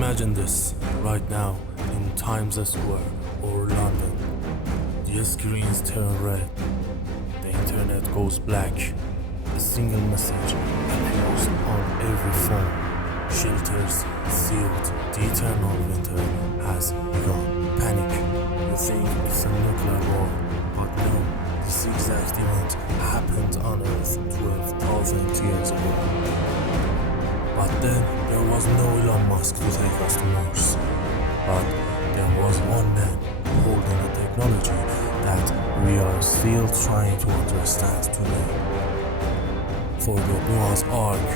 Imagine this, right now, in Times Square or London. The screens turn red, the internet goes black, a single message appears on every phone. Shelters sealed, the eternal winter has begun. Panic, you think it's a nuclear war, but no, this exact event happened on Earth 12,000 years ago. But then there was no Elon Musk to take us to Mars. But there was one man holding a technology that we are still trying to understand today. For the Noah's Ark,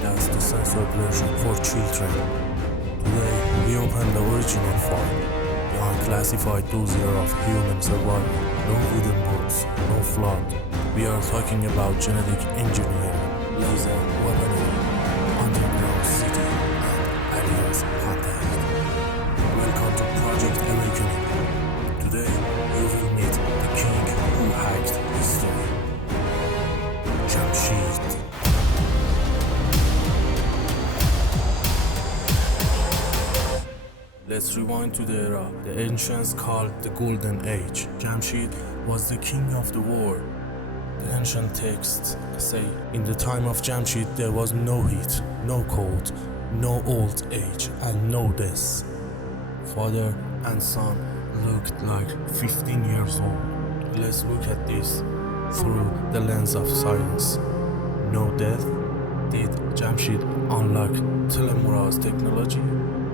that's the censored version for children. Today we open the original file, the unclassified dossier of human survival. No wooden boats, no flood. We are talking about genetic engineering, laser weaponry, underground city, and aliens contact. Welcome to Project Awakening. Today, you will meet the king who hacked history, Jamsheed. Let's rewind to the era the ancients called the Golden Age. Jamsheed was the king of the war. The ancient texts say in the time of Jamsheed there was no heat, no cold, no old age, and no death. Father and son looked like 15 years old. Let's look at this through the lens of science. No death? Did Jamsheed unlock telomerase technology,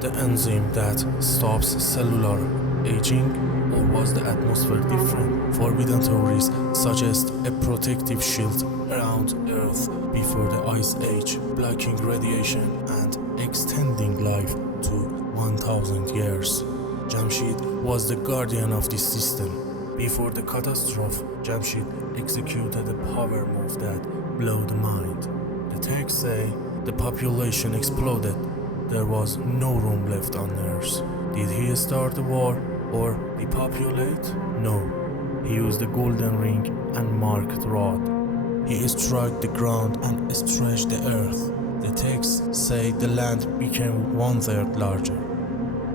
the enzyme that stops cellular aging, or was the atmosphere different? Forbidden theories suggest a protective shield around Earth before the Ice Age, blocking radiation and extending life to 1,000 years. Jamsheed was the guardian of this system. Before the catastrophe, Jamsheed executed a power move that blew the mind. The texts say the population exploded. There was no room left on Earth. Did he start the war or depopulate? No. He used the golden ring and marked rod. He struck the ground and stretched the earth. The texts say the land became 1/3 larger.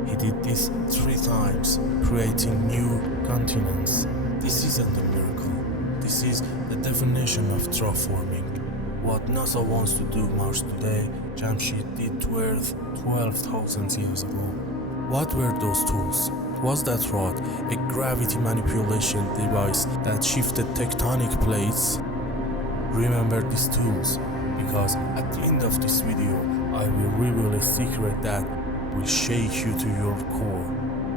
He did this 3 times, creating new continents. This isn't a miracle. This is the definition of terraforming. What NASA wants to do Mars today, Jamsheed did to Earth 12,000 years ago. What were those tools? Was that rod a gravity manipulation device that shifted tectonic plates? Remember these tools, because at the end of this video, I will reveal a secret that will shake you to your core.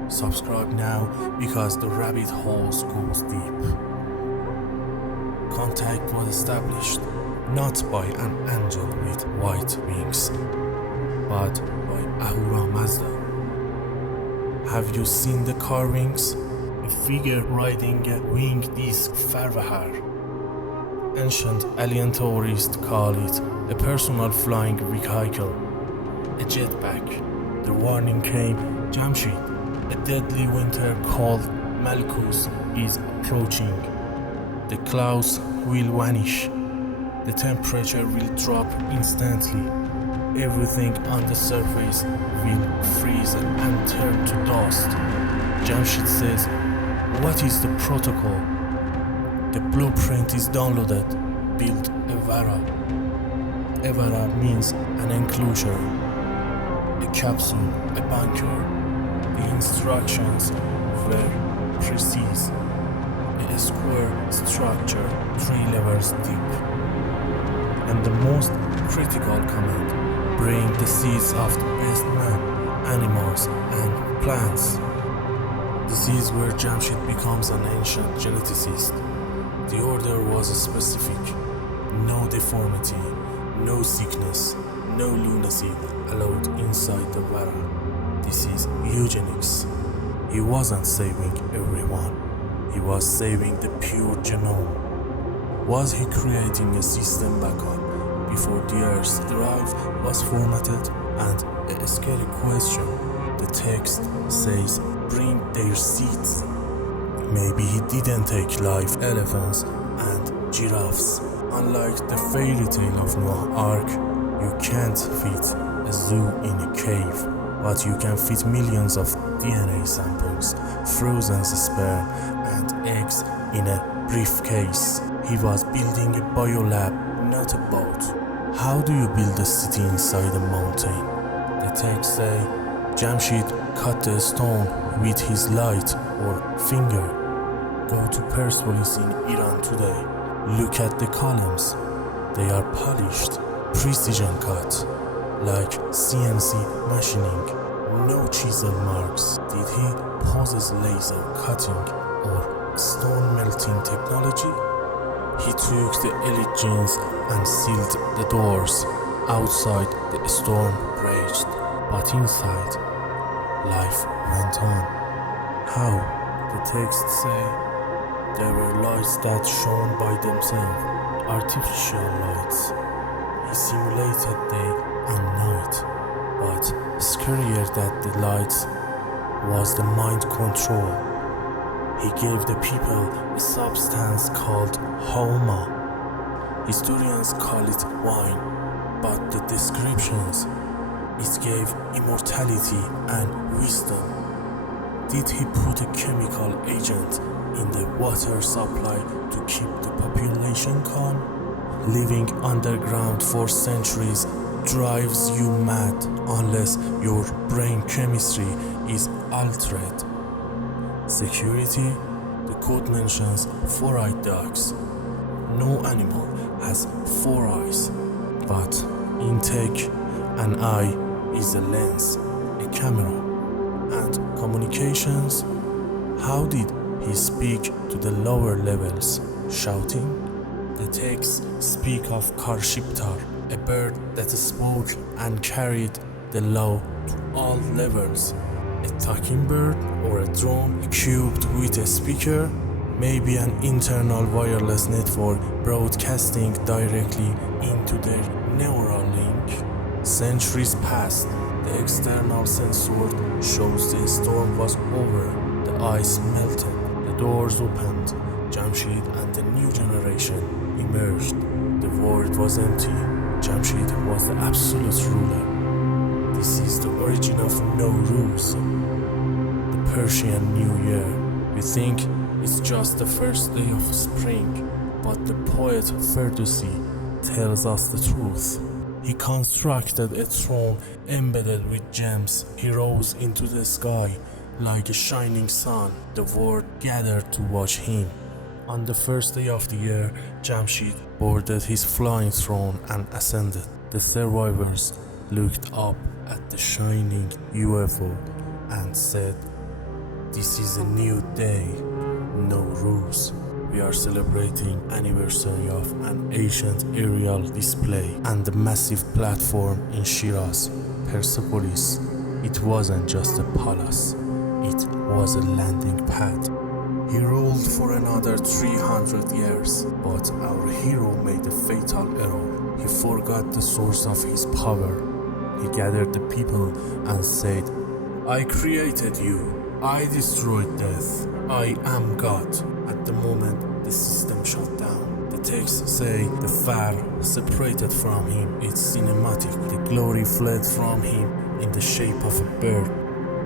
Subscribe now, because the rabbit hole goes deep. Contact was established, not by an angel with white wings, but by Ahura Mazda. Have you seen the carvings? A figure riding a winged disc Var-e. Ancient alien theorists call it a personal flying vehicle, a jetpack. The warning came, Jamsheed, a deadly winter called Malkuth is approaching. The clouds will vanish. The temperature will drop instantly. Everything on the surface will freeze and turn to dust. Jamsheed says, what is the protocol? The blueprint is downloaded. Build a Vara. A Vara means an enclosure, a capsule, a bunker. The instructions were precise. A square structure, 3 levels deep. And the most critical command, bring the seeds of the best men, animals, and plants. This is where Jamsheed becomes an ancient geneticist. The order was specific. No deformity, no sickness, no lunacy allowed inside the Vara. This is eugenics. He wasn't saving everyone. He was saving the pure genome. Was he creating a system backup before the Earth's drive was formatted? And a scary question. The text says, bring their seeds. Maybe he didn't take live elephants and giraffes. Unlike the fairy tale of Noah's Ark, you can't fit a zoo in a cave. but you can fit millions of DNA samples, frozen sperm, and eggs in a briefcase. He was building a biolab, not a boat. How do you build a city inside a mountain? The text say, Jamsheed cut the stone with his light or finger. Go to Persepolis in Iran today. Look at the columns. They are polished, precision cut, like CNC machining. No chisel marks. Did he possess laser cutting or stone melting technology? He took the elite genes and sealed the doors. Outside, the storm raged, but inside, life went on. How? The texts say there were lights that shone by themselves, artificial lights. He simulated day and night, but scarier than the lights was the mind control. He gave the people a substance called Homa. Historians call it wine, but the descriptions, it gave immortality and wisdom. Did he put a chemical agent in the water supply to keep the population calm? Living underground for centuries drives you mad unless your brain chemistry is altered. Security, the code mentions 4-eyed dogs. No animal has 4 eyes, but intake, an eye is a lens, a camera. And communications, how did he speak to the lower levels, shouting? The texts speak of Karshiptar, a bird that spoke and carried the law to all levels. A talking bird or a drone equipped with a speaker, maybe an internal wireless network broadcasting directly into their neural link. Centuries passed. The external sensor shows the storm was over. The ice melted. The doors opened. Jamsheed and the new generation emerged. The world was empty. Jamsheed was the absolute ruler. This is the origin of Nowruz, the Persian New Year. We think it's just the first day of spring, but the poet Ferdowsi tells us the truth. He constructed a throne embedded with gems. He rose into the sky like a shining sun. The world gathered to watch him. On the first day of the year, Jamsheed boarded his flying throne and ascended. The survivors looked up at the shining UFO and said, "This is a new day, Nowruz." We are celebrating anniversary of an ancient aerial display and the massive platform in Shiraz, Persepolis. It wasn't just a palace, it was a landing pad. He ruled for another 300 years, but our hero made a fatal error. He forgot the source of his power. He gathered the people and said, "I created you. I destroyed death. I am God." At the moment, the system shut down. The texts say the Var separated from him. It's cinematic. The glory fled from him in the shape of a bird.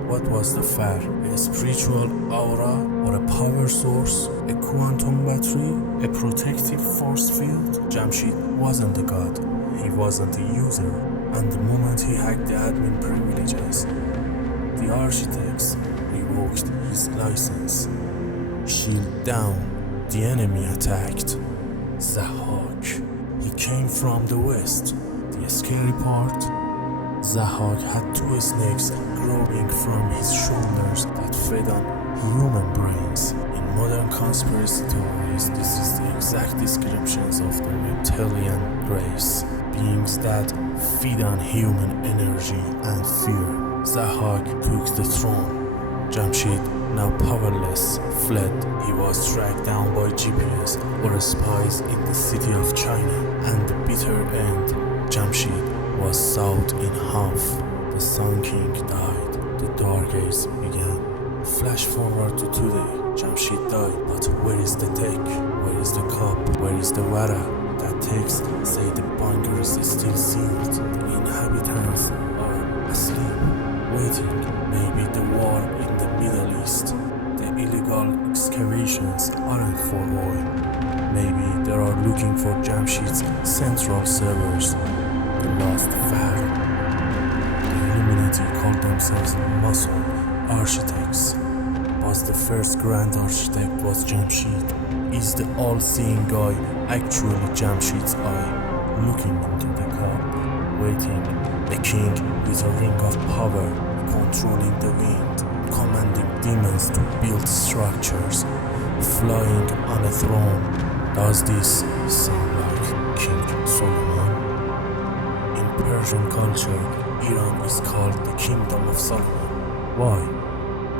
What was the Var? A spiritual aura or a power source? A quantum battery? A protective force field? Jamsheed wasn't a god. He wasn't a user. And the moment he hacked the admin privileges, the architects revoked his license. Shield down, the enemy attacked. Zahak. He came from the west. The scary part, Zahak had 2 snakes growing from his shoulders that fed on human brains. In modern conspiracy theories, this is the exact descriptions of the reptilian race, beings that feed on human energy and fear. Zahak took the throne. Jamsheed, now powerless, fled. He was tracked down by GPS or spies in the city of China, and the bitter end, Jamsheed was sawed in half. The Sun King died. The Dark Age began. Flash forward to today. Jamsheed died, but where is the deck? Where is the cup? Where is the Vara? That text say the bunker is still sealed. The inhabitants are asleep. waiting, maybe the war in the Middle East. The illegal excavations aren't for oil. Maybe they are looking for Jamsheed's central servers, the lost Var. The Illuminati called themselves Mason architects, but the first grand architect was Jamsheed. Is the all-seeing guy actually Jamsheed's eye, looking into the cup, waiting? A king with a ring of power, controlling the wind, commanding demons to build structures, flying on a throne. Does this sound like King Solomon? In Persian culture, Iran is called the Kingdom of Solomon. Why?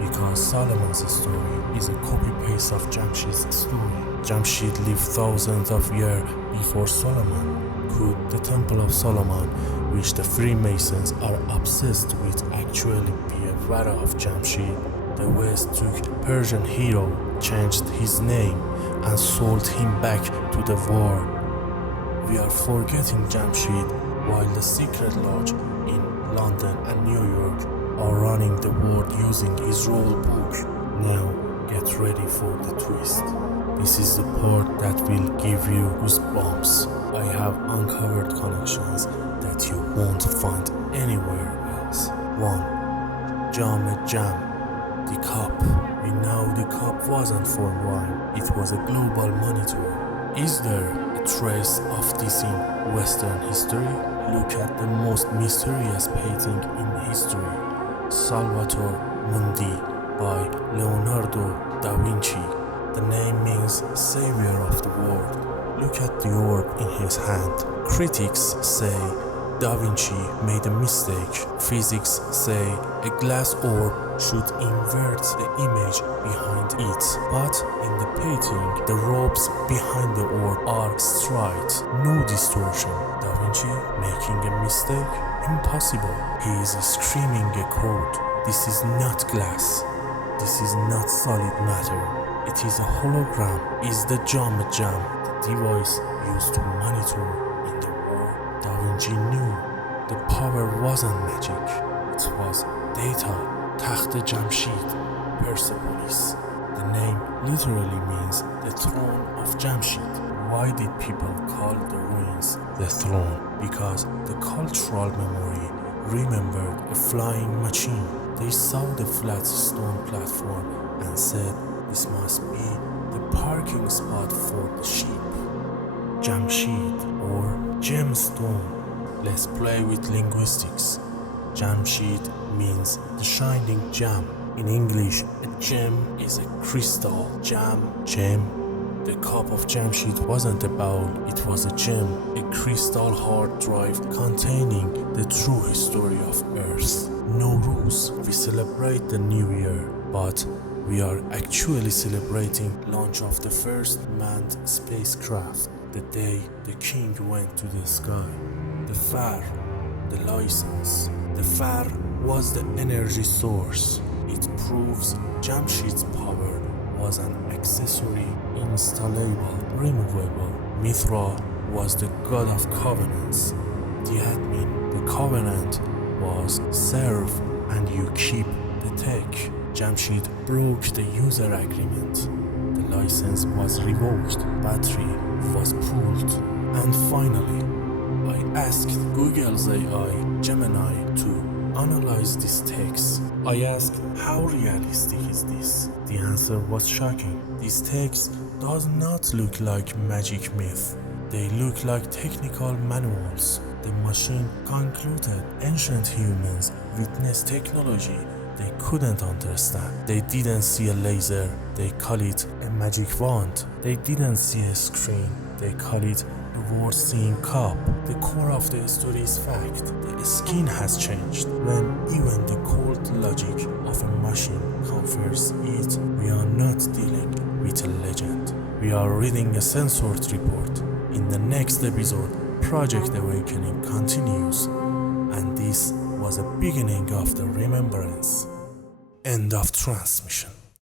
Because Solomon's story is a copy-paste of Jamsheed's story. Jamsheed lived thousands of years before Solomon. Could the Temple of Solomon, which the Freemasons are obsessed with, actually be a Vara of Jamsheed? The West took Persian hero, changed his name, and sold him back to the war. We are forgetting Jamsheed while the secret lodge in London and New York are running the world using his rule book. Now get ready for the twist. This is the part that will give you goosebumps. I have uncovered connections that you won't find anywhere else. 1. Jam-e Jam. The cup. We know the cup wasn't for wine. It was a global monitor. Is there a trace of this in Western history? Look at the most mysterious painting in history, Salvator Mundi by Leonardo da Vinci. The name means savior of the world. Look at the orb in his hand. Critics say Da Vinci made a mistake. Physics say a glass orb should invert the image behind it. But in the painting, the ropes behind the orb are straight, no distortion. Da Vinci making a mistake? Impossible. He is screaming a quote. This is not glass. This is not solid matter. It is a hologram. Is the Jam-e Jam the device used to monitor in the war? Da Vinci knew the power wasn't magic. It was data. Takht Jamsheed, Persepolis. The name literally means the throne of Jamsheed. Why did people call the ruins the throne? Because the cultural memory remembered a flying machine. They saw the flat stone platform and said, this must be the parking spot for the sheep. Jamsheed or gemstone. Let's play with linguistics. Jamsheed means the shining gem. In English, a gem is a crystal. Gem. The cup of Jamsheed wasn't a bowl, it was a gem, a crystal hard drive containing the true history of Earth. No rules. We celebrate the new year, but we are actually celebrating launch of the first manned spacecraft, the day the king went to the sky. The Farr, the license. The Farr was the energy source. It proves Jamsheed's power was an accessory, installable, removable. Mithra was the god of covenants. The admin, the covenant was serve and you keep the tech. Jamsheed broke the user agreement. The license was revoked, battery was pulled, and finally, I asked Google's AI, Gemini, to analyze this text. I asked, how realistic is this? The answer was shocking. This text does not look like magic myth. They look like technical manuals. The machine concluded ancient humans witnessed technology they couldn't understand. They didn't see a laser, they call it a magic wand. They didn't see a screen, they call it a world-seeing cup. The core of the story is fact. The skin has changed. When even the cold logic of a machine confirms it, we are not dealing with a legend. We are reading a censored report. In the next episode, Project Awakening continues, and this was a beginning of the remembrance. End of transmission.